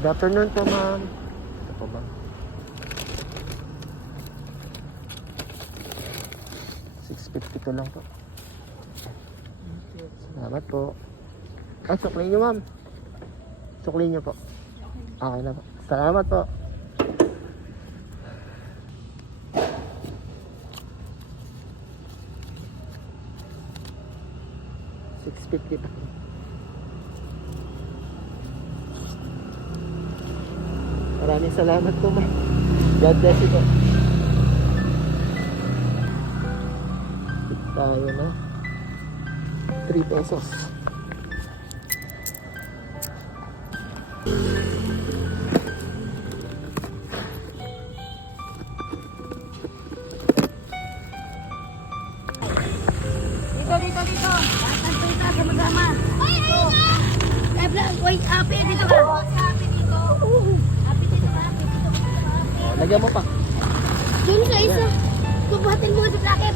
Good afternoon po, ma'am. Ito po ba? 652 lang po. Salamat po. Ay, sukli nyo, ma'am. Sukli nyo po. Okay na po. Salamat po. $650 pa. Maraming salamat po, ma'am. God bless you po. Tayo na. 3 pesos. Dito. Lahat ng pita, sama-sama. Wait, Api, dito ka. Api dito. Api dito ka. Lagyan mo pa. Doon ka isa. Tubuhatin mo sa akin.